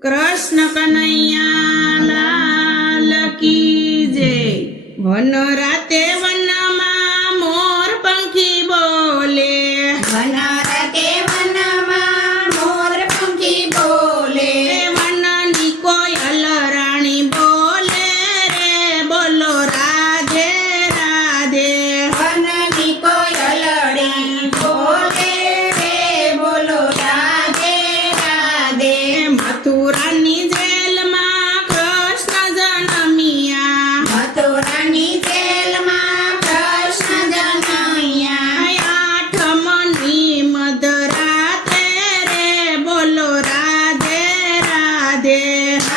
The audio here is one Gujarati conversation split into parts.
કૃષ્ણ કનૈયા લાલ કી જય। વન રાતે વનમાં મોર પંખી બોલે, વન રાતે વનમાં મોર પંખી બોલે, વનની કોયલ રાણી બોલે રે બોલો રાધે રાધે। વનની કોયલડી બોલે રે બોલો રાધે રાધે। મથુરાની જેલમાં કૃષ્ણ જન્મ્યા, મથુરાની જેલમાં કૃષ્ણ જન્મ્યા, આઠમની મધરાતે રે બોલો રાધે રાધે।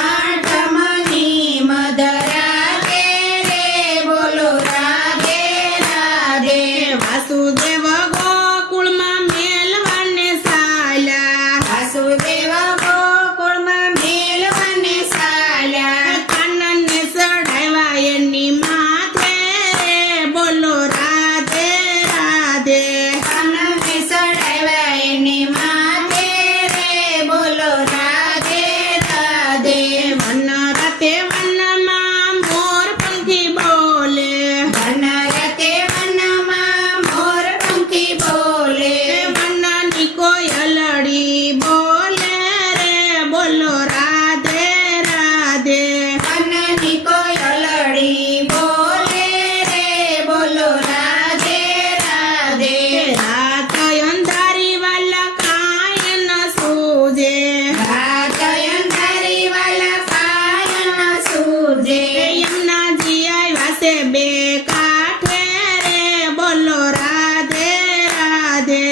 આઠમની મધરાતે રે બોલો રાધે રાધે। વાસુદેવ ગોકુળમાં મેલવાને સાલ્યા, વાસુદેવ ગોકુળમાં મેલવાને સાલ્યા, કાનને ચડાવ્યા એની માથે રે બોલો રાધે રાધે। કાનને ચડાવ્યા એની માથે રે બોલો રાધે રાધે। વન રાતે વનમાં મોર પંખી બોલે, વન રાતે વનમાં મોર પંખી બોલે, વનની કોયલડી બોલે રે બોલો રાધે રાધે। વનની કોયલડી બોલે રે બોલો રાધે રાધે। રાત અંધારી વાલા કાંઈ ન સૂજે, રાત અંધારી વાલા કાય ન સૂજે, યમુનાજી આવ્યા છે બે કાંઠે રે બોલો રાધે રાધે।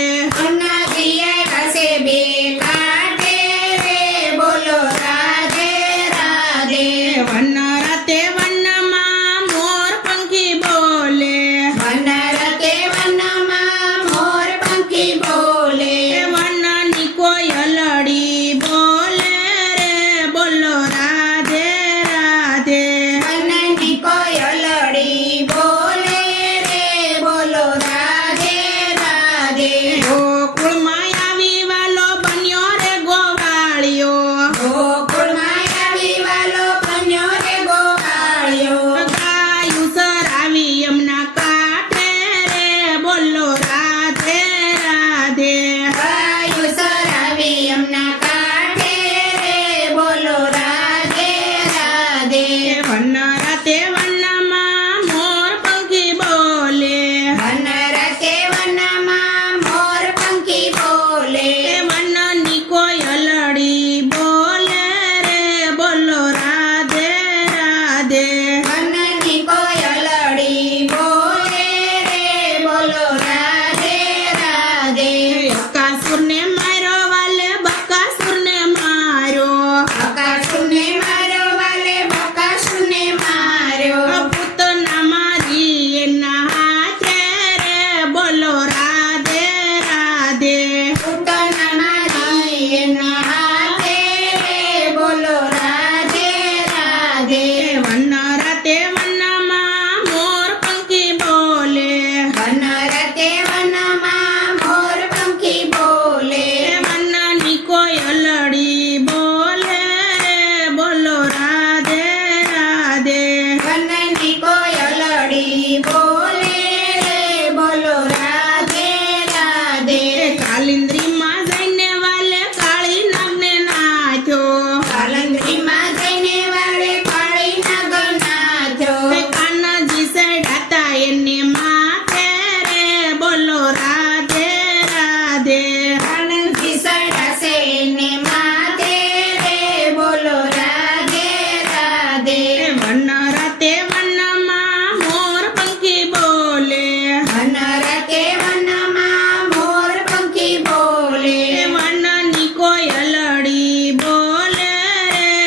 અનાજી આવ્યા છે બે કાંઠે રે બોલો રાધે રાધે। વન રાતે વનમાં મોર પંખી બોલે, વન રાતે વનમાં મોર પંખી બોલે, વનની કોયલડી બોલે રે બોલો રાધે રાધે। વનની કોયલડી બોલે રે બોલો રાધે રાધે। ગોકુળમાં આવી વાલો બન્યો રે ગોવાળિયો, ગોકુળમાં આવી વાલો બન્યો રે ગોવાળિયો, ગાયું ચરાવી એમના કાંઠે રે બોલો રાધે રાધે। ગાયું ચરાવી એમના કાંઠે રે બોલો રાધે રાધે। વન રાતે વનમાં મોર પંખી બોલે, વન રાતે વનમાં મોર પંખી બોલે, વનની કોયલડી બોલે રે બોલો રાધે રાધે। વનની કોયલડી બોલે રે બોલો રાધે રાધે। બકાસુરને માર્યો વાલે બકાસુરને માર્યો, બકાસુરને માર્યો વાલે બકાસુરને માર્યો, પૂતના મારી એના હાથે રે બોલો રાધે રાધે। પૂતના મારી એના હાથે રે બોલો રાધે રાધે। વન રાતે વનમાં મોર પંખી બોલે, વન રાતે વનમાં મોર પંખી બોલે, વનની કોયલડી બોલે રે બોલો રાધે રાધે। વનની કોયલડી બોલે રે બોલો રાધે રાધે। કાલિંદ્રીમાં જઈને વાલે કાળી નાગને નાથ્યો, કાલંદરીમાં જઈને વાળે કાળી નાગ નાથ્યો, કાનાજી સડાતા એની માથે રે બોલો રાધે રાધે। કાનજી સડાશે ને માથે રે બોલો રાધે રાધે। વન રાતે વનમાં મોર પંખી બોલે, વન રાતે વનમાં મોર પંખી બોલે, વનની કોયલડી બોલે રે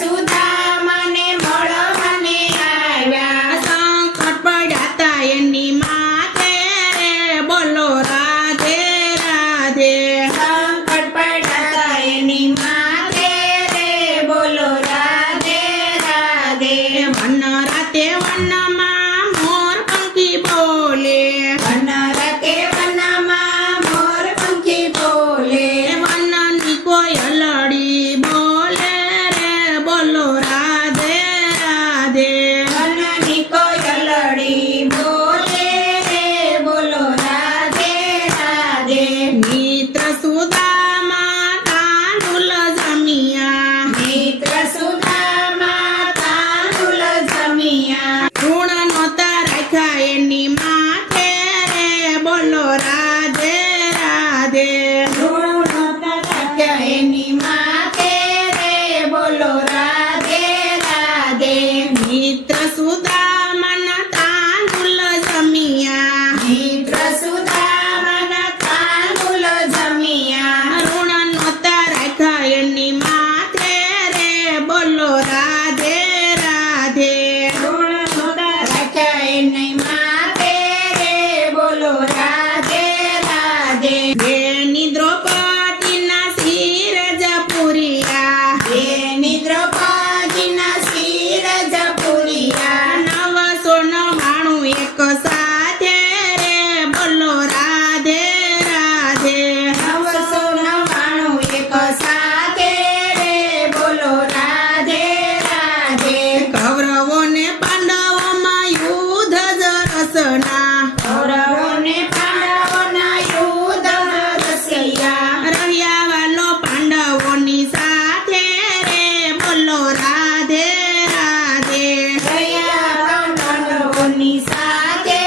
સુદામાને મળવાને આવ્યા સંકટ પડ્યા તા એની માથે રે બોલો રાધે રાધે સંકટ પડ્યા તા એની માથે રે બોલો રાધે રાધે વન રાતે વનમાં મોર પંખી બોલે વનરાતે વનમાં મોર પંખી બોલે વનની કોયલડી બોલે રે બોલો રાધે રાધે વનની કોયલડી બોલે રે બોલો રાધે રાધે મિત્ર સુદામા તાંડુલ જમિયા મિત્ર સુદામા તાંડુલ જમિયા ઋણ નહોતા રાખ્યા એની માથે રે બોલો રાધે રાધે ઋણ નહોતા રાખ્યા એની માથે રે બોલો રાધે રાધે મિત્ર સુદામાના તાંડુલ જમિયા મિત્ર સુદામાના તાંડુલ જમિયા ઋણ નહોતા રાખ્યા એની માથે રે બોલો રાધે રાધે ઋણ નહોતા રાખ્યા એની માથે રે બોલો રાધે રાધે બેની દ્રૌપદીના શિરજ પૂરિયા બેની દ્રૌપદીના શિરજ પૂરિયા 999 એક સાથે રે બોલો રાધે રાધે 999 એક સાથે રે બોલો રાધે રાધે કૌરવોને પાંડવોમાં યુદ્ધ જ રસના કૌરવોને પાંડવોના યુદ્ધ રસિયા રહ્યા વાલો પાંડવોની સાથે રે બોલો રાધે રાધે રહ્યા પાંડવોની સાથે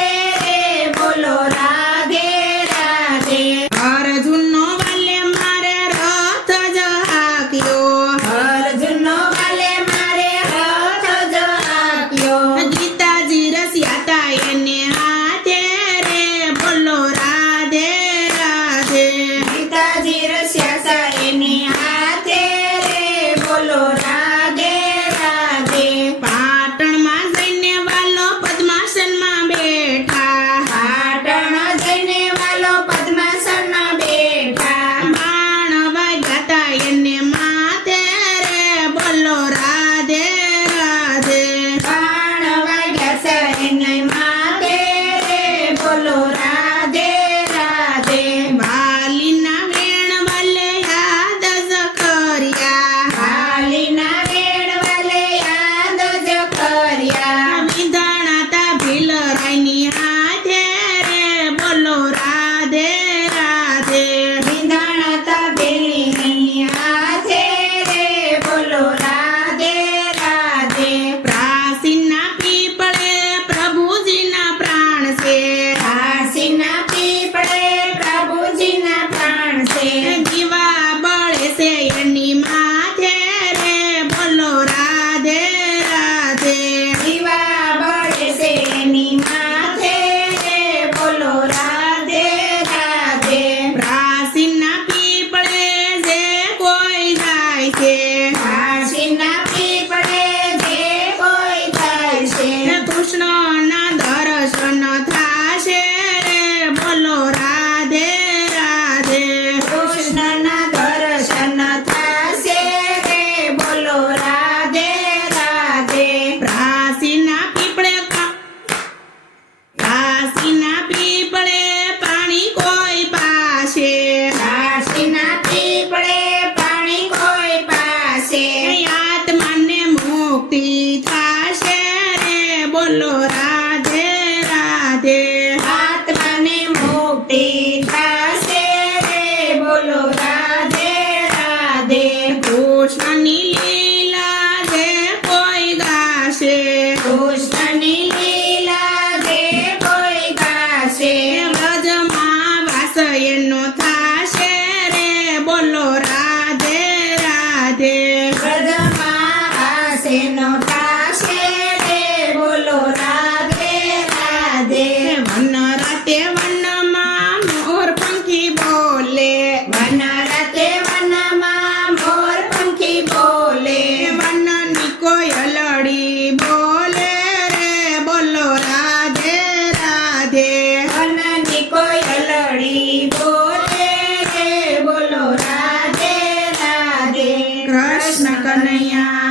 રે બોલો રાધે રાધે અર્જુનનો વાલે મારે રથ જ હાંક્યો અર્જુનનો વાલે મારે રથ જ હાંક્યો ગીતાજી રસ્યા તા એને હાથે રે બોલો રાધે રાધે પિતાજી રસ્યા સા એની હાથે રે બોલો રાધે રાધે પાટણમાં જઈને વાલો પદ્માસનમાં બેઠા પાટણ જઈને વાલો પદ્માસનમાં બેઠા બાણ વાગ્યા તા એને માથે રે બોલો રાધે રાધે બાણ વાગ્યા છે એની માથે રે બોલો રાધે રાધે વાલીના વેણ વાલે યાદ જ કર્યા હાલીના વેણ વાલે યાદ જ કર્યા વિધાણા તા ભીલરાયની હાથે રે બોલો રાધે રાધે વિંધાણા તા બેલીની હાથે રે બોલો રાધે રાધે પ્રાચીનના પીપળે પ્રભુજીના પ્રાણ છે કાશીના પીપળે પ્રભુજીના પ્રાણ છે જીવા બળે છે એની માથે રે બોલો રાધે રાધે દીવા બળે છે એની માથે રે બોલો રાધે રાધે પ્રાચીનના પીપળે જે કોઈ જાય છે કાશીના પીપળે જે કોઈ જાય છે કૃષ્ણના દર્શન થાશે રે બોલો રાધે રાધે કૃષ્ણના દર્શન થાશે રે બોલો રાધે રાધે પ્રાચીનના પીપળે પાણી કોઈ પાસે કાશીના પીપળે પાણી કોઈ પાસે આત્માને મુક્તિ થાશે રે બોલો રાધે રાધે આત્માને મુક્તિ થાશે રે બોલો રાધે રાધે કૃષ્ણની લીલા જે કોઈ ગાશે કૃષ્ણની લીલા જે કોઈ ગાશે વ્રજમાં વાસ એનો થાશે રે બોલો રાધે રાધે વ્રજમાં વાસેનો થાશે રે બોલો રાધે રાધે વન રાતે વનમાં મોર પંખી બોલે વન રાતે વનમાં મોર પંખી બોલે વન કનૈયા